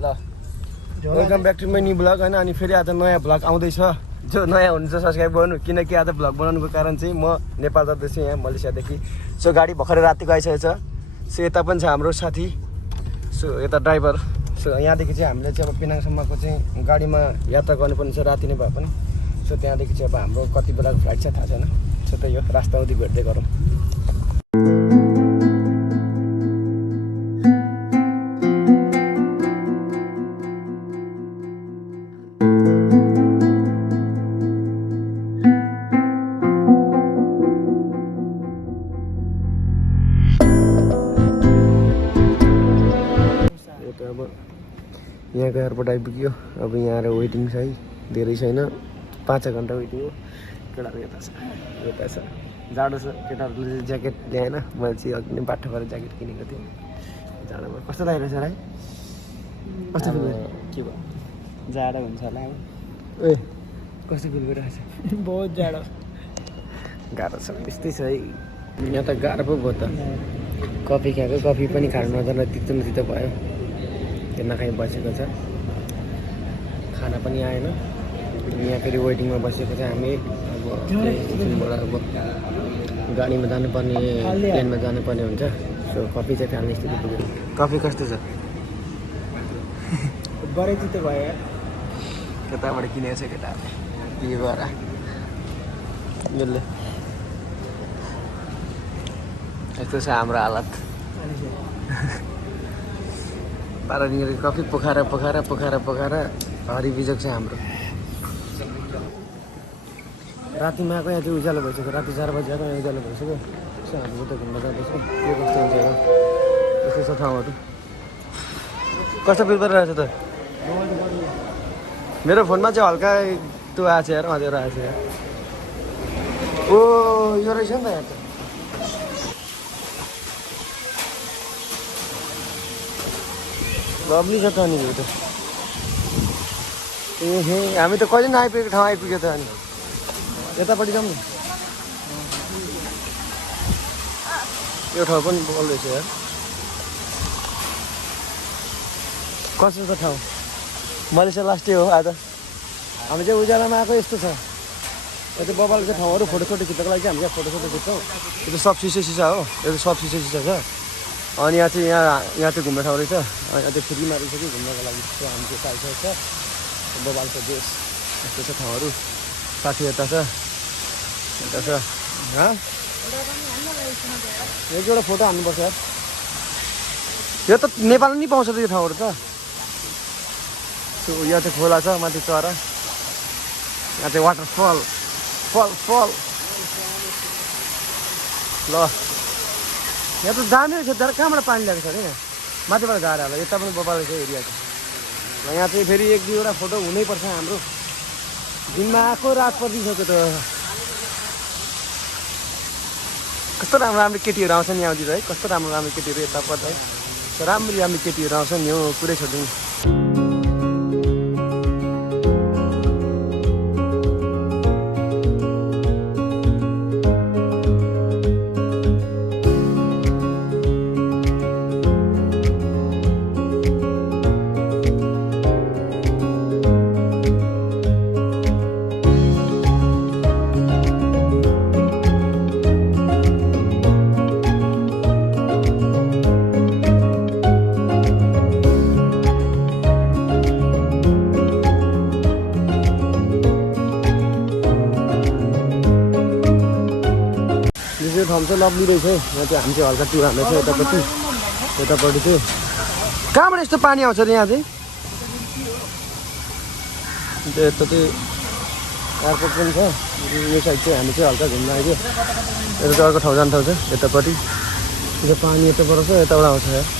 ल welcome back to my new blog होइन। अनि फेरि आज नयाँ ब्लग आउँदैछ। जो नयाँ हुनुहुन्छ सब्सक्राइब गर्नु, किनकि आज ब्लग बनाउनुको कारण चाहिँ म नेपाल जाँदैछु यहाँ मलेसियादेखि। सो गाडी भर्खरै रातिको आइसकेको छ। सो यता पनि छ हाम्रो साथी, सो यता ड्राइभर। सो यहाँदेखि चाहिँ हामीले चाहिँ अब पेनाङसम्मको चाहिँ गाडीमा यात्रा गर्नुपर्ने छ, राति नै भए पनि। सो त्यहाँदेखि चाहिँ अब हाम्रो कति बेलाको फ्लाइट छ थाहा छैन। सो त्यही हो, रास्ता आउँदै भेट्दै गरौँ। यहाँको एयरपोर्ट आइपुग्यो। अब यहाँ आएर वेटिङ छ है, धेरै छैन, 5 घन्टा वेटिङ हो। केटाहरू यता छ जाडो छ। केटाहरूले ज्याकेट ल्याएन, मैले चाहिँ अघि नै बाटो भएर ज्याकेट किनेको थिएँ जाडोमा। कस्तो लागिरहेछ र है? कस्तो फिल के भयो? जाडो हुन्छ होला ए कस्तो फिल गरिरहेछ? बहुत जाडो गाह्रो छ, त्यस्तै छ है यहाँ त। गाह्रो पो भयो त। कफी खाएको, कफी पनि खानु नजाँदा तितो न तितो भयो। त्यो नखाइ बसेको छ, खाना पनि आएन। यहाँ फेरि वेटिङमा बसेको छ हामी। अब एकछिनबाट अब गाडीमा जानुपर्ने, ट्रेनमा जानुपर्ने हुन्छ। सो कफी चाहिँ खाने स्थिति पुग्यो। कफी कस्तो छ? बढी तितो भयो। कताबाट किनेको छ केटाहरूले, के भएर यसले यस्तो छ हाम्रो हालत। पारादेखि कफी पोखाएर हरिबिजक छ हाम्रो। रातिमा आएको, यहाँ चाहिँ उज्यालो भइसक्यो। राति 4 बजी आएको, यहाँ उज्यालो भइसक्यो। यसो हामी त घुम्न जाँदैछौँ। के कस्तो हुन्छ यस्तो छ ठाउँहरू? कस्तो फिल गरिरहेछ त? मेरो फोनमा चाहिँ हल्का त्यो आएको छ यार, अँध्यारो आएको छ यार। ओ यो रहेछ नि त यहाँ त। लभली छ त अनि यो त। ए हे हामी त कहिले नआइपुगेको ठाउँ आइपुग्यो त। अनि यतापट्टि जाउँ न। यो ठाउँ पनि बोल्दैछ यार। कस्तो छ ठाउँ? मलेसिया लास्टै हो आज। हामी चाहिँ उज्यालोमा आएको, यस्तो छ। यो चाहिँ बबालको चाहिँ ठाउँहरू फोटोसोटो खिच्नको लागि चाहिँ हामी यहाँ फोटोसोटो खिच्छौँ। यो चाहिँ सब सिसा हो, यो चाहिँ सब सिसा छ। अनि यहाँ चाहिँ यहाँ चाहिँ घुम्ने ठाउँ रहेछ। अनि यहाँ चाहिँ फ्रीमा रहेछ कि घुम्नको लागि। त्यो हामी चाहिँ आइसकेको छ। बबालको देश यस्तो छ ठाउँहरू। साथी यता छ, यता छ। एक एउटा फोटो हान्नुपर्छ यार। यो त नेपालमा नि पाउँछ त यो ठाउँहरू त। सो यहाँ चाहिँ खोला छ, माथि चरा। यहाँ चाहिँ वाटरफल फल ल। यहाँ त दामी रहेछ तर कहाँबाट पानी ल्याएको छ अरे? यहाँ माथिबाट झार होला। यता पनि बबालेको एरिया छ। यहाँ चाहिँ फेरि 1-2वटा फोटो हुनैपर्छ हाम्रो। दिनमा आएको रात परिसक्यो त। कस्तो राम्रो केटीहरू आउँछ नि आउँदिएर है। कस्तो राम्रो केटीहरू यता पर्छ है। राम्रो केटीहरू आउँछ नि, हो कुरै छोड्दिउँ। ठाउँ चाहिँ लभली रहेछ है। यहाँ चाहिँ हामी चाहिँ हल्का टुर हान्दैछ यतापट्टि चाहिँ। कहाँबाट यस्तो पानी आउँछ अरे यहाँ चाहिँ? यता चाहिँ एयरपोर्ट पनि छ। यो साइड चाहिँ हामी चाहिँ हल्का घुम्न आइदियो। यता चाहिँ अर्को ठाउँ जाने ठाउँ छ यतापट्टि। यो पानी यताबाट छ, यताबाट आउँछ यार।